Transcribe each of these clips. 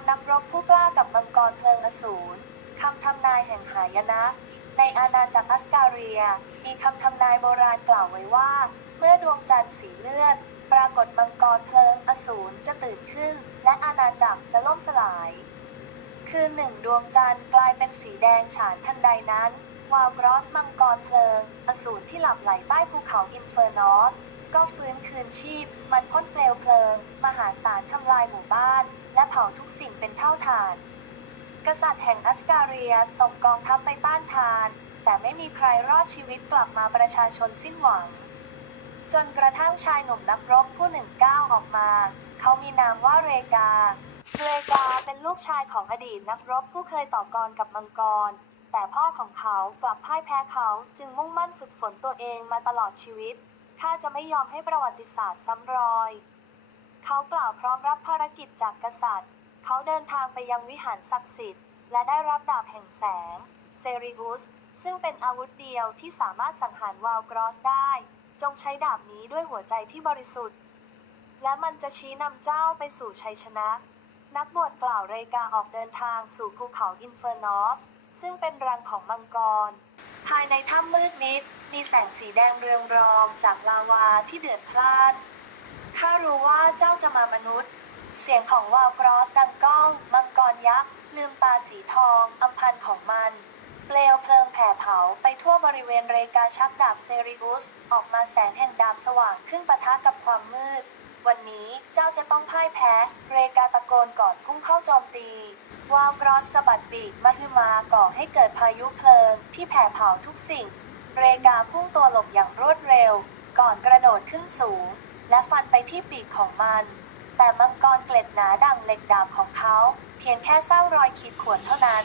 านนักรบผู้กล้ากับมังกรเพลิงอสูรคำทำนายแห่งหายนะ ในอาณาจักรอัสการีย มีคำทำนายโบราณกล่าวไว้ว่า เมื่อดวงจันทร์สีเลือด ปรากฏมังกรเพลิงอสูรจะตื่นขึ้น และอาณาจักรจะล่มสลาย คือหนึ่งดวงจันทร์กลายเป็นสีแดงฉานทันใดนั้น วาวกรอสมังกรเพลิง อสูรที่หลับไหลใต้ภูเขาอินเฟอร์นอส ก็ฟื้นคืนชีพ มันพ่นเปลวเพลิง มหาศาลทำลายหมู่บ้าน และเผาทุกสิ่งเป็นเท่าฐาน กษัตริย์แห่งอัสการียส่งกองทัพไปต้านทาน แต่ไม่มีใครรอดชีวิตกลับมาประชาชนสิ้นหวัง จนกระทั่งชายหนุ่มนักรบผู้หนึ่งก้าวออกมา เขามีนามว่าเรกา เรกาเป็นลูกชายของอดีตนักรบผู้เคยต่อกรกับมังกรแต่พ่อของเขากลับพ่ายแพ้เขาจึงมุ่งมั่นฝึกฝนตัวเองมาตลอดชีวิต ข้าจะไม่ยอมให้ประวัติศาสตร์ซ้ำรอย เขากล่าวพร้อมรับภารกิจจากกษัตริย์ เขาเดินทางไปยังวิหารศักดิ์สิทธิ์ และได้รับดาบแห่งแสง เซริอุส ซึ่งเป็นอาวุธเดียวที่สามารถสังหารวาลกรอสได้ จงใช้ดาบนี้ด้วยหัวใจที่บริสุทธิ์ และมันจะชี้นำเจ้าไปสู่ชัยชนะ นักบวชกล่าวเรกาออกเดินทางสู่ภูเขาอินเฟอร์นอส ซึ่งเป็นรังของมังกร ภายในถ้ำมืดมิด มีแสงสีแดงเรืองรองจากลาวาที่เดือดพล่านข้ารู้ว่าเจ้าจะมามนุษย์ เสียงของวาวกรอสดังก้อง มังกรยักษ์ลืมตาสีทองอำพันของมัน เปลวเพลิงแผ่เผาไปทั่วบริเวณเรกาชักดาบเซริอุส ออกมาแสงแห่งดาบสว่างขึ้นปะทะกับความมืด วันนี้เจ้าจะต้องพ่ายแพ้ เรกาตะโกนก่อนพุ่งเข้าโจมตี วาวกรอสสะบัดปีกมหึมาก่อให้เกิดพายุเพลิงที่แผ่เผาทุกสิ่ง เรกาพุ่งตัวหลบอย่างรวดเร็ว ก่อนกระโดดขึ้นสูง และฟันไปที่ปีกของมัน แต่มังกรเกล็ดหนาดังเหล็กดาบของเขา เพียงแค่สร้างรอยขีดข่วนเท่านั้น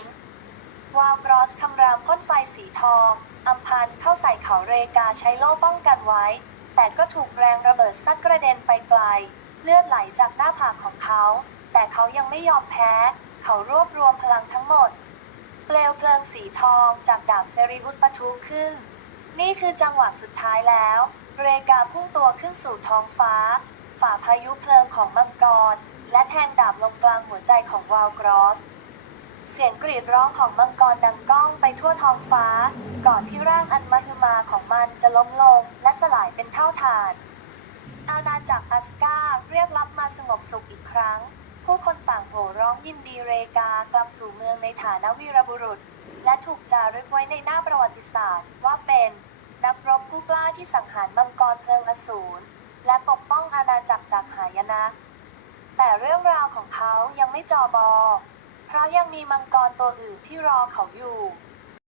วาวกรอสคำรามพ่นไฟสีทองอัมพันเข้าใส่เขาเรกาใช้โล่ป้องกันไว้ แต่ก็ถูกแรงระเบิดซัดกระเด็นไปไกล เลือดไหลจากหน้าผากของเขา แต่เขายังไม่ยอมแพ้ เขารวบรวมพลังทั้งหมด เปลวเพลิงสีทองจากดาบเซริอุสปะทุขึ้น นี่คือจังหวะสุดท้ายแล้ว เรกาพุ่งตัวขึ้นสู่ท้องฟ้า ฝ่าพายุเพลิงของมังกร และแทงดาบลงกลางหัวใจของวาลกรอส เสียงกรีดร้องของมังกรดังก้องไปทั่วท้องฟ้า ก่อนที่ร่างอันมหึมาของมันจะล้มลงและสลายเป็นเท่าฐาน อาณาจักรอัสกาเรียกรับมาสงบสุขอีกครั้ง ผู้คนต่างโห่ร้องยินดีเรกากลับสู่เมืองในฐานะวีรบุรุษ และถูกจารึกไว้ในหน้าประวัติศาสตร์ ว่าเป็นนักรบผู้กล้าที่สังหารมังกรเพลิงอสูรและปกป้องอาณาจักรจากหายนะ แต่เรื่องราวของเขายังไม่จอบอ ราะยังมีมังกรตัวอื่นที่รอเขาอยู่